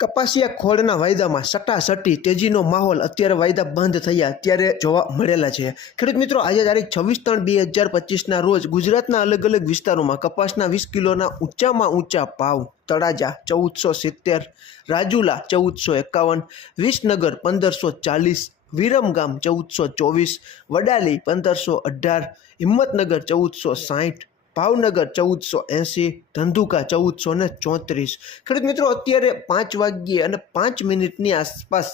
કપાસિયા ખોળના વાયદામાં સટાસટી, તેજીનો માહોલ અત્યારે વાયદા બંધ થયા ત્યારે જોવા મળેલા છે. ખેડૂત મિત્રો, આજે તારીખ છવ્વીસ ત્રણ બે હજાર પચીસના રોજ ગુજરાતના અલગ અલગ વિસ્તારોમાં કપાસના વીસ કિલોના ઊંચામાં ઊંચા ભાવ. તળાજા ચૌદસો સિત્તેર, રાજુલા ચૌદસો એકાવન, વિસનગર પંદરસો ચાલીસ, વિરમગામ ચૌદસો ચોવીસ, વડાલી પંદરસો અઢાર, હિંમતનગર ચૌદસો સાઠ ભાવનગર ચૌદસો એંસી ધંધુકા ચૌદસો ને ચોત્રીસ. ખેડૂત મિત્રો, અત્યારે પાંચ વાગ્યે અને પાંચ મિનિટની આસપાસ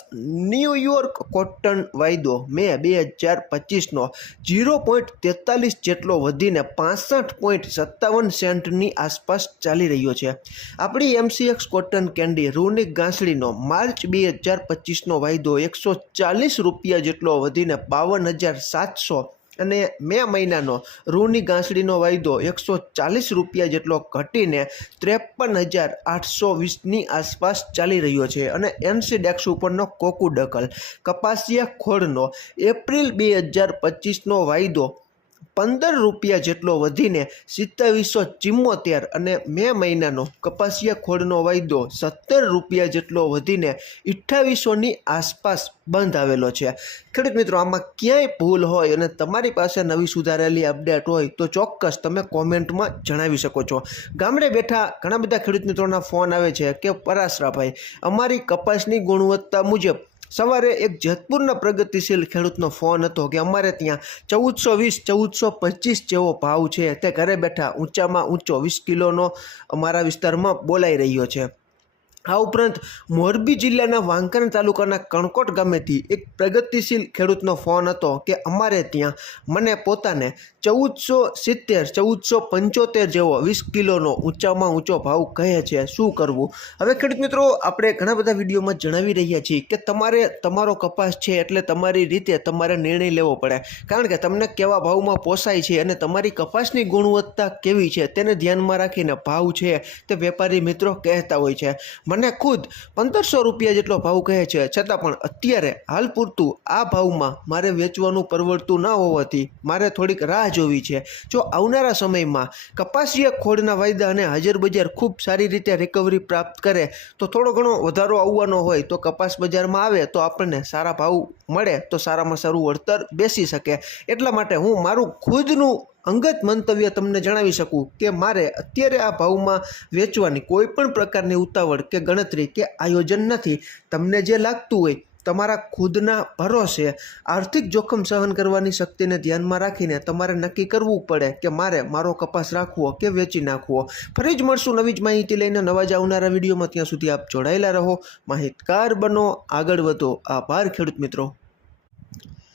ન્યૂયોર્ક કોટન વાયદો મે બે હજાર પચીસનો ઝીરો પોઈન્ટ તેતાલીસ જેટલો વધીને પાસઠ પોઈન્ટ સત્તાવન સેન્ટની આસપાસ ચાલી રહ્યો છે. આપણી એમસીએક્સ કોટન કેન્ડી રૂનિક ગાંસડીનો માર્ચ બે હજાર પચીસનો વાયદો એકસો ચાલીસ રૂપિયા જેટલો વધીને બાવન હજાર સાતસો અને મે મહિનાનો રૂની ઘાસડીનો વાયદો એકસો ચાલીસ રૂપિયા જેટલો ઘટીને ત્રેપન હજાર આઠસો વીસની આસપાસ ચાલી રહ્યો છે અને એનસી ડેક્સ ઉપરનો કોકુ ડકલ કપાસિયા ખોળનો એપ્રિલ બે હજાર પચીસનો વાયદો પંદર રૂપિયા જેટલો વધીને સિત્તાવીસો ચિમ્મોતેર અને મે મહિનાનો કપાસિયા ખોળનો વાયદો સત્તર રૂપિયા જેટલો વધીને અઠ્ઠાવીસોની આસપાસ બંધ આવેલો છે. ખેડૂત મિત્રો, આમાં ક્યાંય ભૂલ હોય અને તમારી પાસે નવી સુધારેલી અપડેટ હોય તો ચોક્કસ તમે કોમેન્ટમાં જણાવી શકો છો. ગામડે બેઠા ઘણા બધા ખેડૂત મિત્રોના ફોન આવે છે કે પરાસરાભાઈ અમારી કપાસની ગુણવત્તા મુજબ સવારે એક જેતપુરના પ્રગતિશીલ ખેડૂતનો ફોન હતો કે અમારે ત્યાં ચૌદસો વીસ, ચૌદસો પચીસ જેવો ભાવ છે. તે ઘરે બેઠા ઊંચામાં ઊંચો વીસ કિલોનો અમારા વિસ્તારમાં બોલાઈ રહ્યો છે. આ ઉપરાંત મોરબી જિલ્લાના વાંકાણ તાલુકાના કણકોટ ગામેથી એક પ્રગતિશીલ ખેડૂતનો ફોન હતો કે અમારે ત્યાં મને પોતાને ચૌદસો સિત્તેર, ચૌદસો પંચોતેર જેવો વીસ કિલોનો ઊંચામાં ઊંચો ભાવ કહે છે, શું કરવું? હવે ખેડૂત મિત્રો, આપણે ઘણા બધા વિડીયોમાં જણાવી રહ્યા છીએ કે તમારે, તમારો કપાસ છે એટલે તમારી રીતે તમારે નિર્ણય લેવો પડે. કારણ કે તમને કેવા ભાવમાં પોસાય છે અને તમારી કપાસની ગુણવત્તા કેવી છે, તેને ધ્યાનમાં રાખીને ભાવ છે તે વેપારી મિત્રો કહેતા હોય છે. મને ખુદ પંદરસો રૂપિયા જેટલો ભાવ કહે છે. છતાં પણ અત્યારે હાલ પૂરતું આ ભાવમાં મારે વેચવાનું પરવડતું ન હોવાથી મારે થોડીક રાહ જોવી છે. જો આવનારા સમયમાં કપાસિયા ખોળના વાયદા અને હાજર બજાર ખૂબ સારી રીતે રિકવરી પ્રાપ્ત કરે તો થોડો ઘણો વધારો આવવાનો હોય તો કપાસ બજારમાં આવે તો આપણને સારા ભાવ મળે તો સારામાં સારું વળતર બેસી શકે. એટલા માટે હું મારું ખુદનું અંગત મંતવ્ય તમને જણાવી શકું કે મારે અત્યારે આ ભાવમાં વેચવાની કોઈ પણ પ્રકારની ઉતાવળ કે ગણતરી કે આયોજન નથી. તમને જે લાગતું હોય, તમારા ખુદના ભરોસે આર્થિક જોખમ સહન કરવાની શક્તિને ધ્યાનમાં રાખીને તમારે નક્કી કરવું પડે કે મારે મારો કપાસ રાખવો કે વેચી નાખવો. ફરી જ મળશું નવી જ માહિતી લઈને. નવા જ આવનારા વિડીયોમાં ત્યાં સુધી આપ જોડાયેલા રહો. માહિતગાર બનો, આગળ વધો. આભાર ખેડૂત મિત્રો.